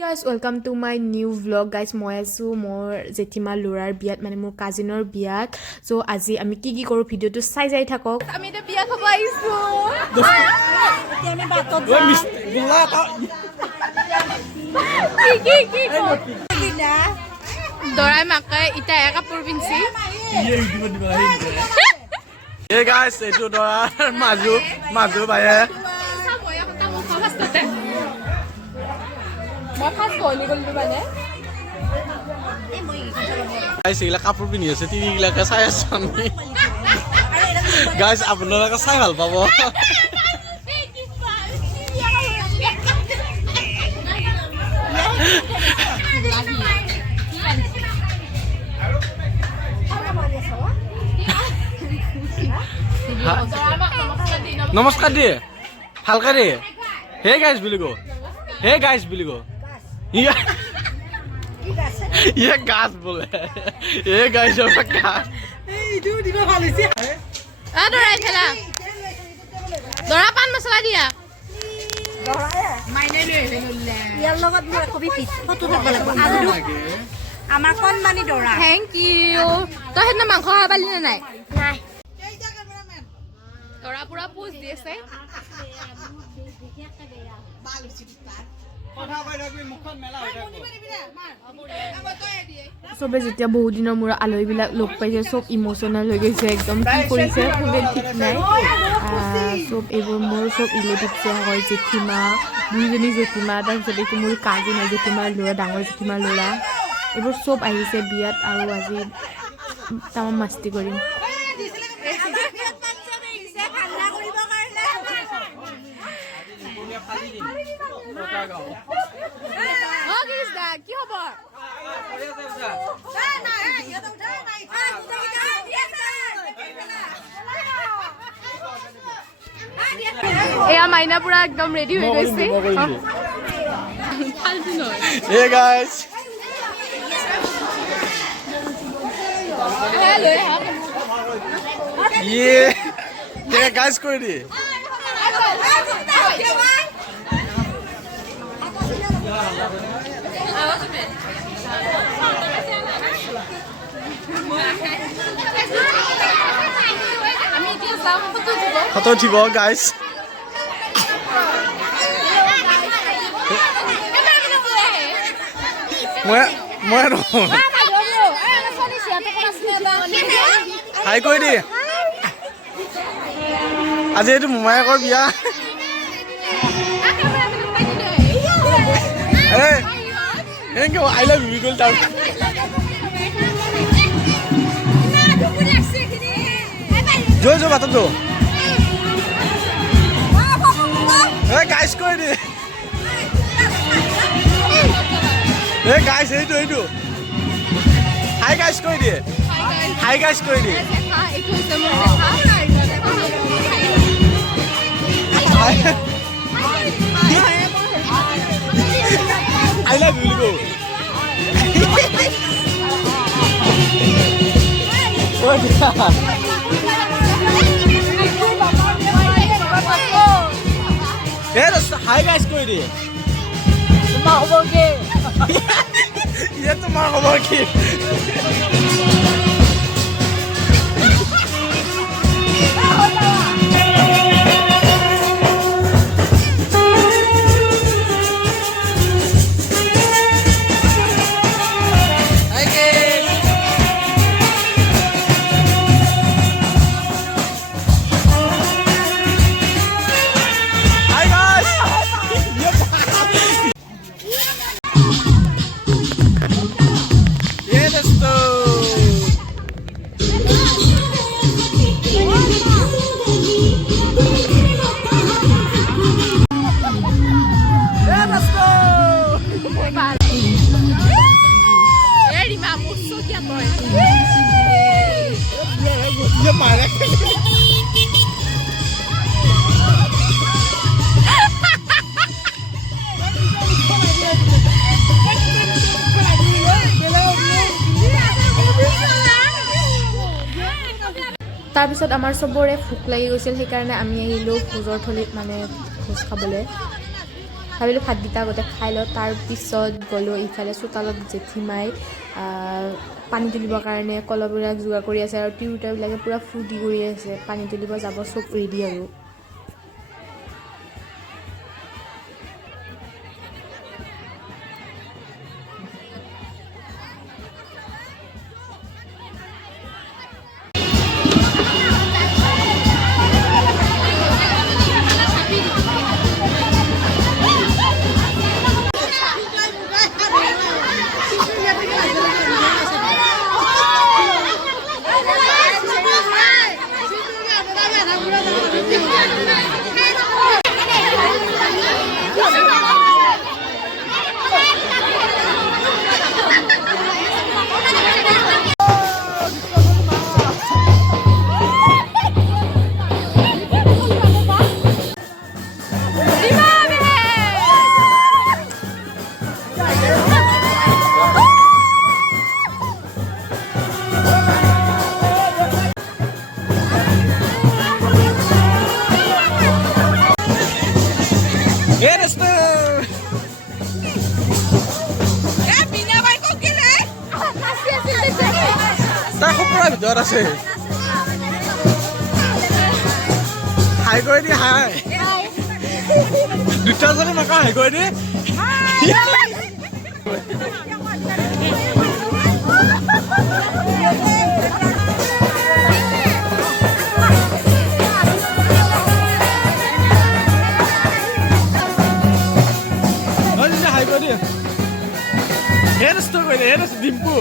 Guys, welcome to my new vlog. Guys, মই আছো মোৰ জেঠিমা লৰাৰ বিয়াত মানে মোৰ কাজিনৰ বিয়াত। সো আজি আমি কি কৰো ভিডিওটো চাই যাই থাকক। আমি এটা বিয়া খাব আইছো। এতিয়া আমি বাটত যাম। কি দৰাই মাকাই ইটা এক কাপোৰ পিনছি। Hey guys, itu dolar maju baye. Guys, ini kapur pini ya, seti ini lagi saya sami. Guys, apa lagi saya hal pabo. Namaskar dia, halka dia. Hey guys, beli go. Hey guys, beli go. Iya. Iya gas boleh. Hey guys, apa gas? Itu di bawah polisi. Dorai khala. Dora pan masala dia. Dora ya? Mainnya le. Yellow kat dia kopi fit. Foto tak boleh. Aduh. Amar kon mani Dora. Thank you. To hedna mangkho ha bali na nai. Nai. Dora pura pose diase. সবে যেতিয়া বহু দিনৰ মূৰত আলহীবিলাক লগ পাইছে সব emotional হৈ গৈছে একদম কি কৰিছে খুবে ঠিক নাই সব এইবোৰ মোৰ সব ৰিলেটিভছে হয় জেঠিমা দুইজনী জেঠিমা তাৰপিছত এইটো মোৰ কাজিন হয় জেঠিমাৰ ল'ৰা ডাঙৰ জেঠিমাৰ ল'ৰা এইবোৰ সব আহিছে বিয়াত আৰু আজি তামাম মাস্তি কৰিম কি খবৰ এয়া মাইনা পুৰা একদম ৰেডি হৈ গৈছে Hey guys. Yeah. Yeah guys, koi di. Foto thibo guys. Moi no. Hi koi di. Aje etu mumaya kor biya. Hey. Enke I love you girl down. Jo bata do. Hey guys koi di. Hey guys itu. Hi guys koi di. Hi guys koi di. I love you go. Oh yeah. Yes, hi guys koi di. Mau boge. Iya tuh mau boge. Dia marah. তাৰপিছত আমাৰ সবৰে ভোক লাগি গৈছিল সেইকাৰণে আমি আহিলো ভোজৰ থলীত মানে ভোজ খাবলৈ ভাবিলোঁ ভাতকেইটা আগতে খাই লওঁ, তাৰপিছত গ'লোঁ ইফালে চোতালত জেঠীমাই পানী তুলিবৰ কাৰণে কলহবিলাক যোগাৰ কৰি আছে আৰু তিৰোতাবিলাকে পূৰা ফূৰ্তি কৰি আছে, পানী তুলিব যাব চব ৰেডি আৰু। তাই খুব ভিতৰত আছে। হাই কৰি দি হাই দুটা জনে মাকা হাই কৰি দি হাই কৰি দি হেড ষ্টৰ কৰি দে হেড ডিম্পু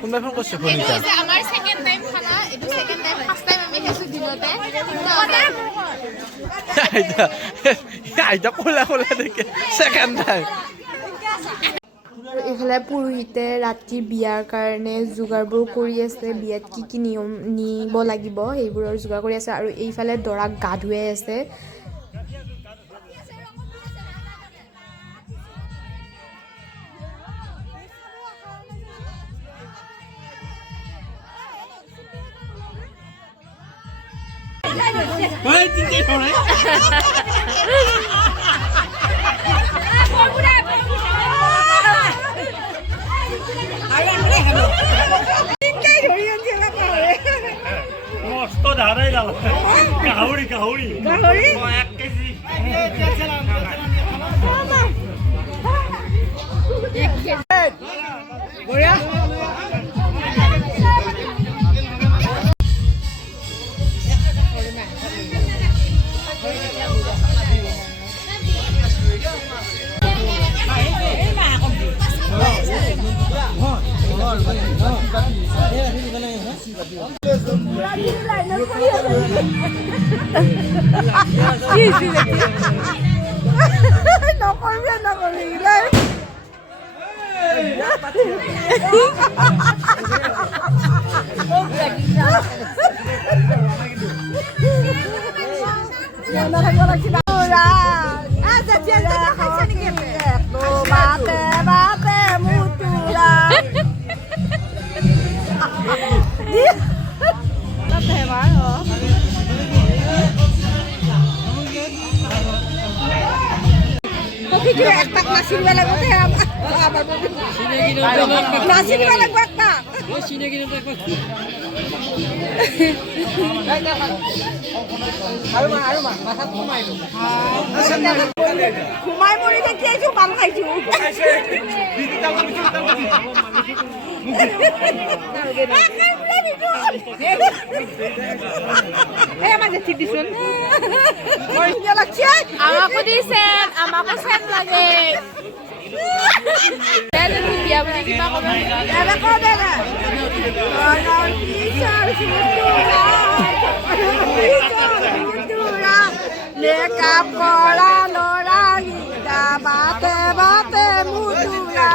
কোনবাই ফোন কৰিছে ফোনিতা আমাৰ সেকেন্ড টাইম খানা এটো সেকেন্ড টাইম ফার্স্ট টাইম আমি খাইছো দিনতে আইতা কোলা কোলা দেখে সেকেন্ড টাইম এইফালে পুৰোহিতে ৰাতি বিয়াৰ কাৰণে যোগাৰবোৰ কৰি আছে, বিয়াত কি কি নিয়ম নিব লাগিব সেইবোৰৰ যোগাৰ কৰি আছে আৰু এইফালে দৰাক গা ধুৱাই আছে। সেইটো একপাক নাচিব লাগিব দে নাচিব লাগিব একপাক ঘুমাই মৰি দেখি আহিছো পাল খাইছো আমাকো দিছেন আমাকো চেন লাগে বিয়া বুলি কিবা ক'ব কৰা ল'ৰা গীতা বাতে বাতে মুতুৰা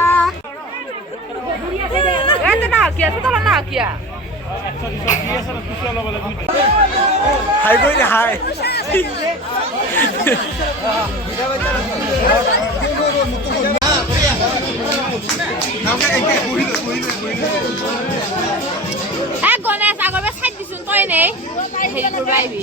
হাই কৰি দে হাই গণেশ আগৰ চাই দিছোন তই নে হেৰি কৰিবি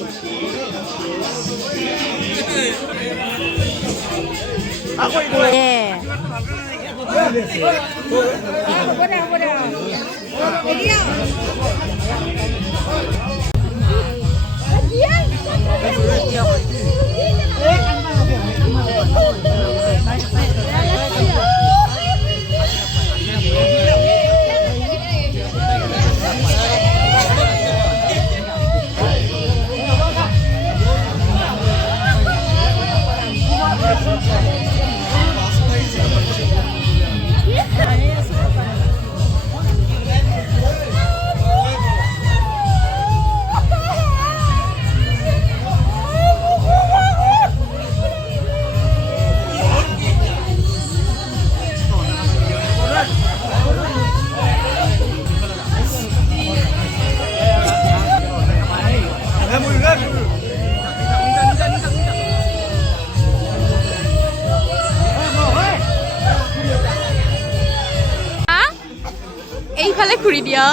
এইফালে ঘূৰি দিয়া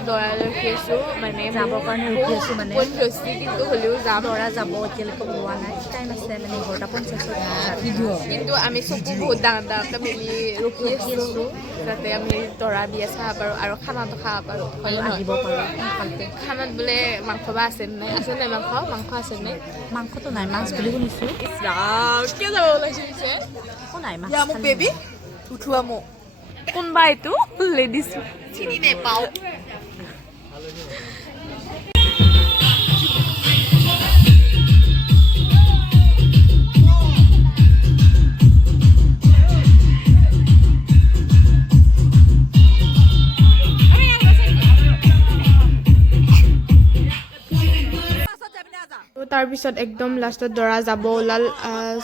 দৰা ৰখি আছো মানে যাবৰ কাৰণে ৰখি আছো মানে কিন্তু হ'লেও যাম দৰা যাব এতিয়ালৈকে হোৱা নাই টাইম আছে মানে 11:50 কিন্তু আমি চকু বহুত ডাঙৰ ডাঙৰকৈ মেলি ৰখি আছো যাতে আমি দৰা বিয়া চাব পাৰোঁ আৰু খানাটো খাব পাৰোঁ আহিব পাৰোঁ খানাত বোলে মাংস বা আছে নাই মাংস আছে নাই মাংসটো নাই মাছ বুলি শুনিছো কিয় যাব ওলাইছে পিছে নাই মাছ মোক বেবী উঠোৱা মোক কোনবা এইটো লেডিজ চিনি নাপাওঁ তাৰপিছত একদম লাষ্টত দৰা যাব ওলাল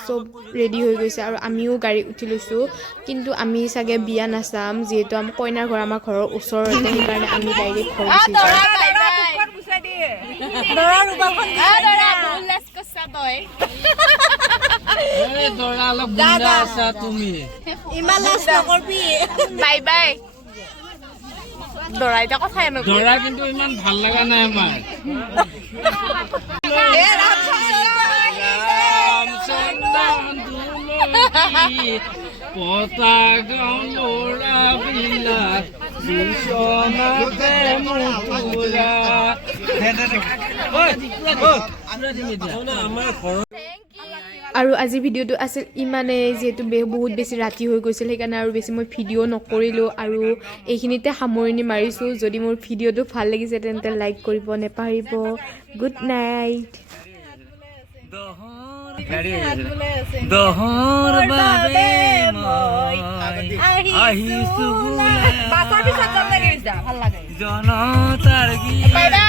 চব ৰেডি হৈ গৈছে আৰু আমিও গাড়ী উঠি লৈছোঁ কিন্তু আমি চাগে বিয়া নাচাম যিহেতু আমাৰ কইনাৰ ঘৰ আমাৰ ঘৰৰ ওচৰতে সেইকাৰণে আমি ডাইৰেক্ট ঘৰ গুচি বাই বাই দৰা এতিয়া কথাই দৰা কিন্তু ইমান ভাল লগা নাই আমাৰ পতাকা লৰা বিলাক আৰু আজি ভিডিঅ'টো আছিল ইমানেই যিহেতু বহুত বেছি ৰাতি হৈ গৈছিল সেইকাৰণে আৰু বেছি মই ভিডিঅ' নকৰিলোঁ আৰু এইখিনিতে সামৰণি মাৰিছোঁ যদি মোৰ ভিডিঅ'টো ভাল লাগিছে তেন্তে লাইক কৰিব নেপাহৰিব গুড নাইট দহৰ বাবে আহিছো জনতাৰ গীত